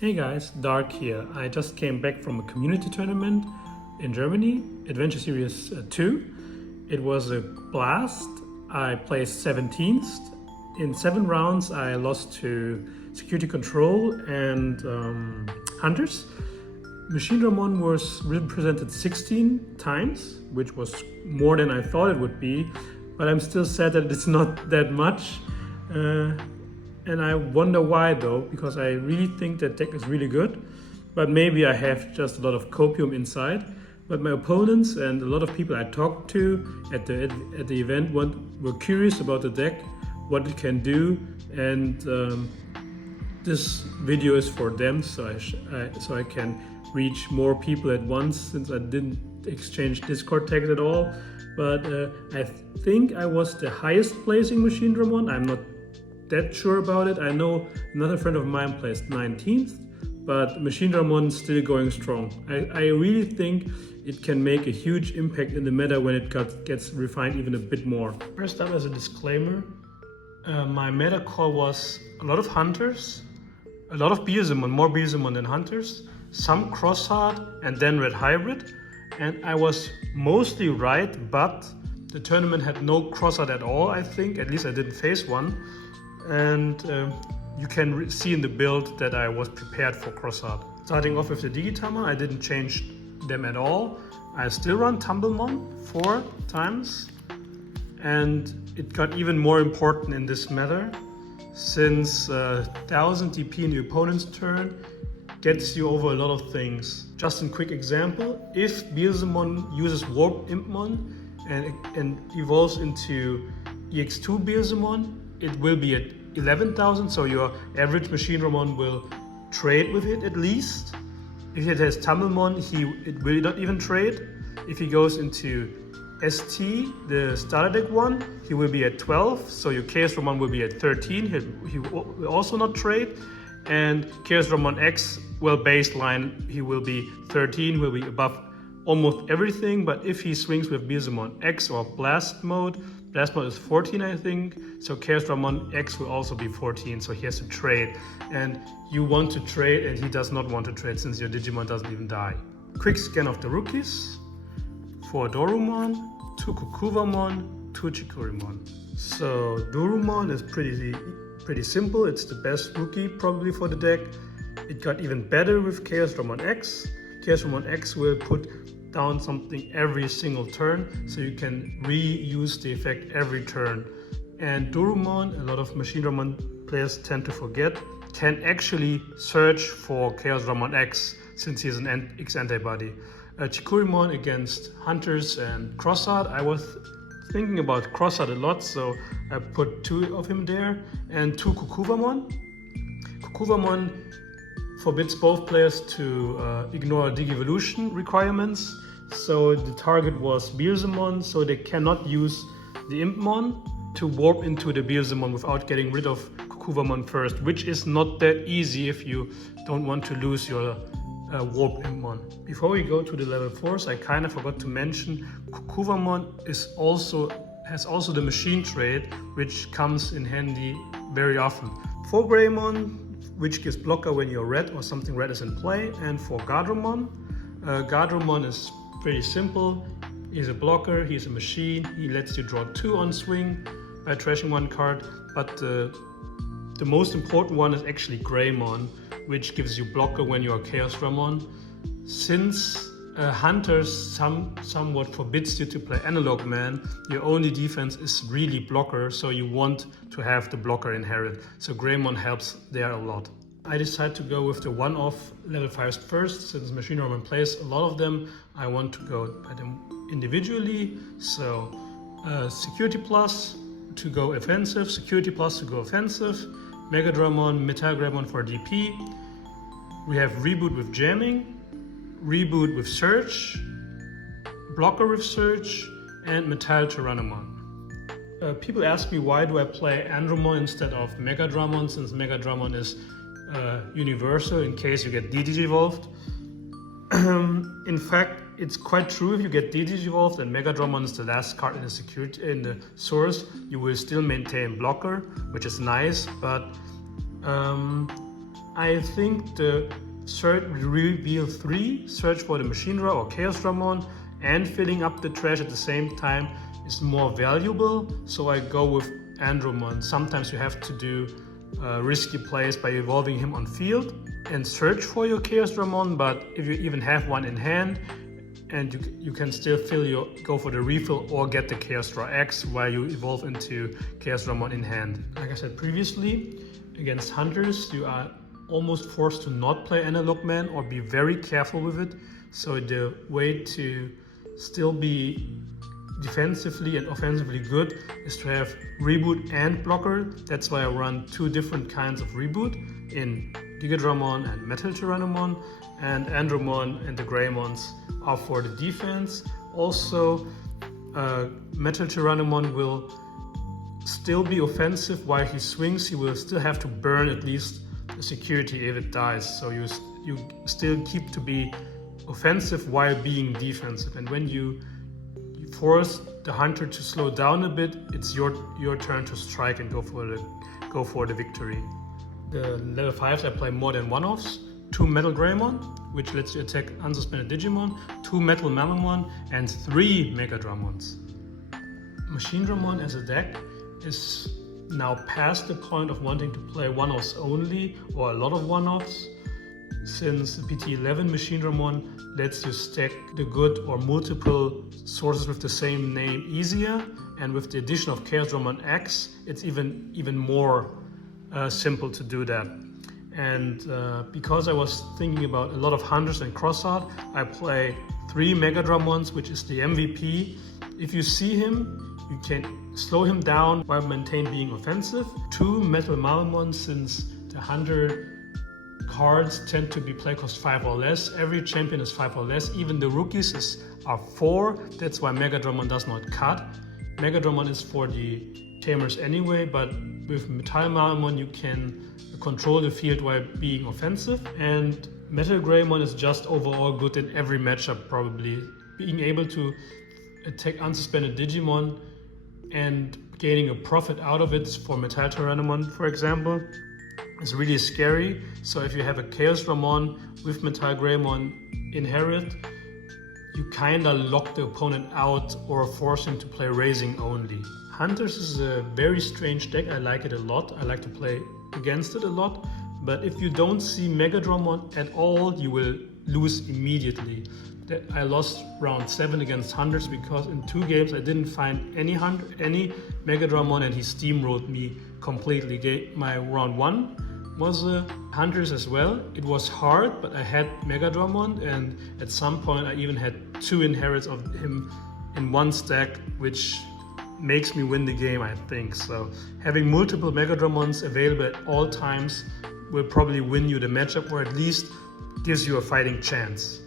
Hey guys, Dark here. I just came back from a community tournament in Germany, Adventure Series 2. It was a blast. I placed 17th. In 7 rounds, I lost to Security Control and Hunters. Chaosdramon was represented 16 times, which was more than I thought it would be, but I'm still sad that it's not that much. And I wonder why though, because I really think that deck is really good, but maybe I have just a lot of copium inside. But my opponents and a lot of people I talked to at the event were curious about the deck, what it can do, and this video is for them, so I can reach more people at once, since I didn't exchange Discord tags at all. But I think I was the highest placing Chaosdramon. I'm not that sure about it. I know another friend of mine placed 19th, but Chaosdramon is still going strong. I really think it can make a huge impact in the meta when it gets refined even a bit more. First up, as a disclaimer, my meta call was a lot of Hunters, a lot of Beelzemon, more Beelzemon than Hunters, some Crossheart, and then Red Hybrid. And I was mostly right, but the tournament had no Crossheart at all, I think. At least I didn't face one. And you can see in the build that I was prepared for Crossheart. Starting off with the Digitamon, I didn't change them at all. I still run Tumblemon 4 times, and it got even more important in this meta, since 1000 TP in the opponent's turn gets you over a lot of things. Just a quick example, if Beelzemon uses Warp Impmon and evolves into EX2 Beelzemon, it will be at 11,000, so your average Chaosdramon will trade with it at least. If it has Tumblemon, it will not even trade. If he goes into ST, the starter deck one, he will be at 12, so your Chaosdramon will be at 13. He will also not trade. And Chaosdramon X, well, baseline, he will be 13, will be above almost everything. But if he swings with Beelzemon X or Blast Mode is 14, I think, so Chaosdramon X will also be 14, so he has to trade. And you want to trade, and he does not want to trade, since your Digimon doesn't even die. Quick scan of the rookies. 4 Dorumon, 2 Kukuvamon, 2 Chikurimon. So Dorumon is pretty simple. It's the best rookie probably for the deck. It got even better with Chaosdramon X. Chaosdramon X will put down something every single turn, so you can reuse the effect every turn. And Dorumon, a lot of Chaosdramon players tend to forget, can actually search for Chaosdramon X, since he's an X antibody. Chikurimon against Hunters and Crossheart. I was thinking about Crossheart a lot, so I put 2 of him there, and 2 Kukuvamon. Kukuvamon forbids both players to ignore Digivolution requirements. So the target was Beelzemon, so they cannot use the Impmon to warp into the Beelzemon without getting rid of Kukuvamon first, which is not that easy if you don't want to lose your Warp Impmon. Before we go to the level 4s, I kind of forgot to mention Kukuvamon has also the machine trait, which comes in handy very often. For Greymon, which gives blocker when you're red or something red is in play, and for Gardramon. Gardramon is pretty simple. He's a blocker, he's a machine, he lets you draw 2 on swing by trashing 1 card, but the most important one is actually Greymon, which gives you blocker when you are Chaosdramon. Since Hunters somewhat forbids you to play Analog Man, your only defense is really blocker, so you want to have the blocker inherit. So Greymon helps there a lot. I decided to go with the one-off level 5s first, since Chaosdramon plays a lot of them. I want to go by them individually. So Security Plus to go offensive, Security Plus to go offensive, Megadramon, Metagramon for DP. We have Reboot with Jamming, Reboot with Search, Blocker with Search, and Metal Tyrannomon. People ask me, why do I play Andromon instead of Megadramon, since Megadramon is universal in case you get Digivolved. In fact, it's quite true. If you get Digivolved and Megadramon is the last card in the source, you will still maintain blocker, which is nice, but I think the reveal 3, search for the Machine Draw or Chaosdramon, and filling up the trash at the same time is more valuable, so I go with Andromon. Sometimes you have to do risky plays by evolving him on field and search for your Chaosdramon, but if you even have one in hand, and you can still go for the refill or get the Chaos Draw X while you evolve into Chaosdramon in hand. Like I said previously, against hunters you are almost forced to not play Analog Man or be very careful with it. So the way to still be defensively and offensively good is to have Reboot and Blocker. That's why I run 2 different kinds of Reboot in Gigadramon and Metal Tyrannomon, and Andromon and the Greymons are for the defense. Also, Metal Tyrannomon will still be offensive while he swings. He will still have to burn at least the security if it dies. So you still keep to be offensive while being defensive. And when you force the hunter to slow down a bit, it's your turn to strike and go for the victory. The level 5s I play more than one-offs. 2 Metal Greymon, which lets you attack unsuspended Digimon, 2 Metal Mamamon, and 3 Mega Dramons. Machine Dramon as a deck is now past the point of wanting to play one-offs only or a lot of one-offs, since the BT11 Machine Dramon lets you stack the good or multiple sources with the same name easier, and with the addition of Chaosdramon X, it's even more simple to do that. And because I was thinking about a lot of hunters and cross-art, I play 3 Mega Dramons, which is the MVP. If you see him, you can slow him down while maintain being offensive. 2 Metal Mamamon, since the hunter cards tend to be play cost 5 or less. Every champion is 5 or less. Even the rookies are 4. That's why Mega Dramon does not cut. Mega Dramon is for the tamers anyway, but with Metal Mamamon you can control the field while being offensive. And Metal Greymon is just overall good in every matchup, probably. Being able to attack unsuspended Digimon and gaining a profit out of it for Metal Tyrannomon, for example, is really scary. So if you have a Chaosdramon with Metal Greymon inherit, you kinda lock the opponent out or force him to play raising only. Hunters is a very strange deck. I like it a lot. I like to play against it a lot. But if you don't see Mega Dramon at all, you will lose immediately. I lost round 7 against Hunters because in 2 games I didn't find any Mega Dramon, and he steamrolled me completely. My round 1 was Hunters as well. It was hard, but I had Mega Dramon, and at some point I even had 2 inherits of him in one stack, which makes me win the game, I think. So having multiple Mega Dramons available at all times will probably win you the matchup, or at least gives you a fighting chance.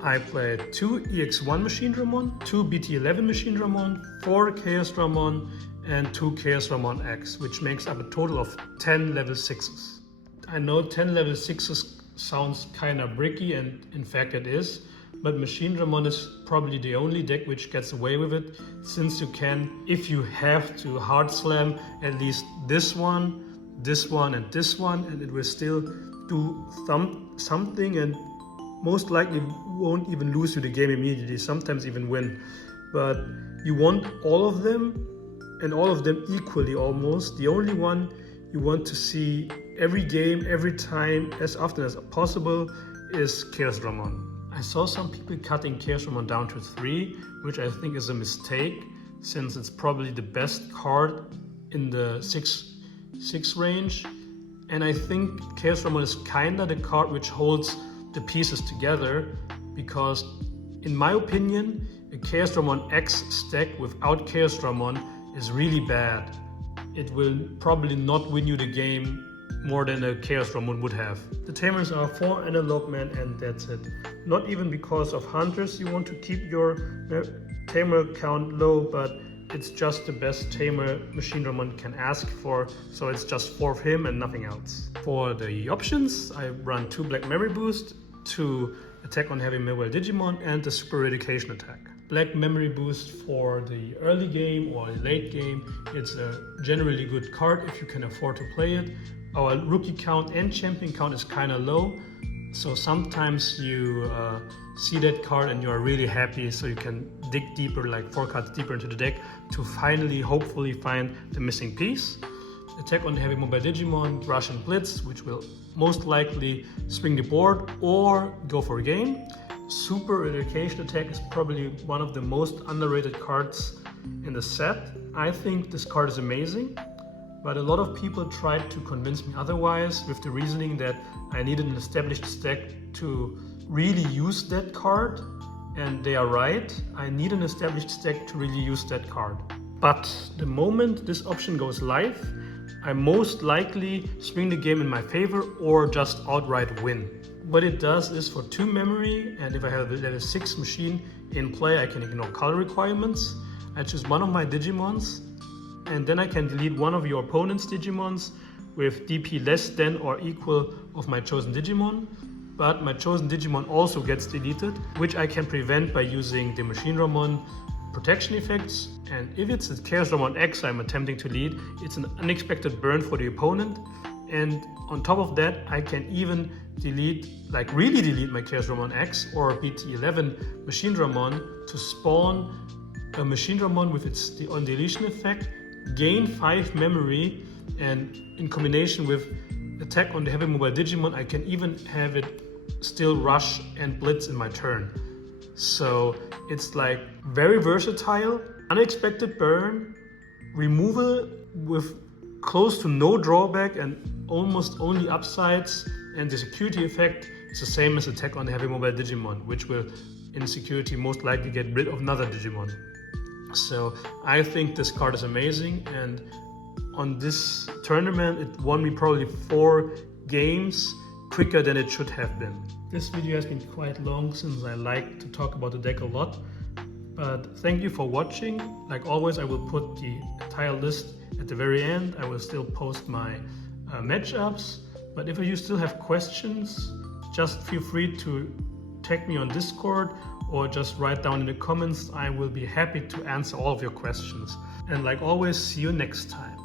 I played 2 EX1 Machine Dramon, 2 BT11 Machine Dramon, 4 Chaosdramon, and 2 Chaosdramon X, which makes up a total of 10 level 6s. I know 10 level 6s sounds kinda bricky, and in fact it is, but Machine Dramon is probably the only deck which gets away with it, since you can, if you have to, hard slam at least this one, and this one, and it will still do something, and most likely won't even lose you the game immediately, sometimes even win. But you want all of them, and all of them equally almost. The only one you want to see every game, every time, as often as possible, is Chaosdramon. I saw some people cutting Chaosdramon down to 3, which I think is a mistake, since it's probably the best card in the 6 range. And I think Chaosdramon is kinda the card which holds the pieces together, because in my opinion, a Chaosdramon X stack without Chaosdramon is really bad. It will probably not win you the game more than a Chaosdramon would have. The tamers are 4 Analog Man, and that's it. Not even because of hunters you want to keep your tamer count low, but it's just the best tamer Machine Dramon can ask for, so it's just 4 of him and nothing else. For the options, I run 2 Black Memory Boost, 2 Attack on Heavy Mobile Digimon, and the Super Eradication attack. Black Memory Boost for the early game or late game, it's a generally good card if you can afford to play it. our rookie count and champion count is kind of low. So sometimes you see that card and you are really happy, so you can dig deeper, like 4 cards deeper into the deck to finally, hopefully find the missing piece. Attack on the heavy mobile Digimon, Rush and Blitz, which will most likely swing the board or go for a game. Super Education Attack is probably one of the most underrated cards in the set. I think this card is amazing, but a lot of people tried to convince me otherwise with the reasoning that I needed an established stack to really use that card, and they are right. I need an established stack to really use that card. But the moment this option goes live, I most likely swing the game in my favor or just outright win. What it does is for 2 memory, and if I have a level 6 machine in play, I can ignore color requirements. I choose one of my Digimons, and then I can delete one of your opponent's Digimons with DP less than or equal of my chosen Digimon. But my chosen Digimon also gets deleted, which I can prevent by using the Chaosdramon protection effects. And if it's a Chaosdramon X I'm attempting to lead, it's an unexpected burn for the opponent. And on top of that, I can even delete, like really delete my Chaosdramon X or BT12 Chaosdramon to spawn a Chaosdramon with its on deletion effect, gain 5 memory, and in combination with attack on the heavy mobile Digimon, I can even have it still rush and blitz in my turn. So it's like very versatile, unexpected burn, removal with close to no drawback and almost only upsides, and the security effect is the same as attack on the heavy mobile Digimon, which will in security most likely get rid of another Digimon. So I think this card is amazing, and on this tournament it won me probably 4 games quicker than it should have been. This video has been quite long since I like to talk about the deck a lot, but thank you for watching. Like always, I will put the entire list at the very end. I will still post my matchups, but if you still have questions, just feel free to tag me on Discord or just write down in the comments. I will be happy to answer all of your questions. And like always, see you next time.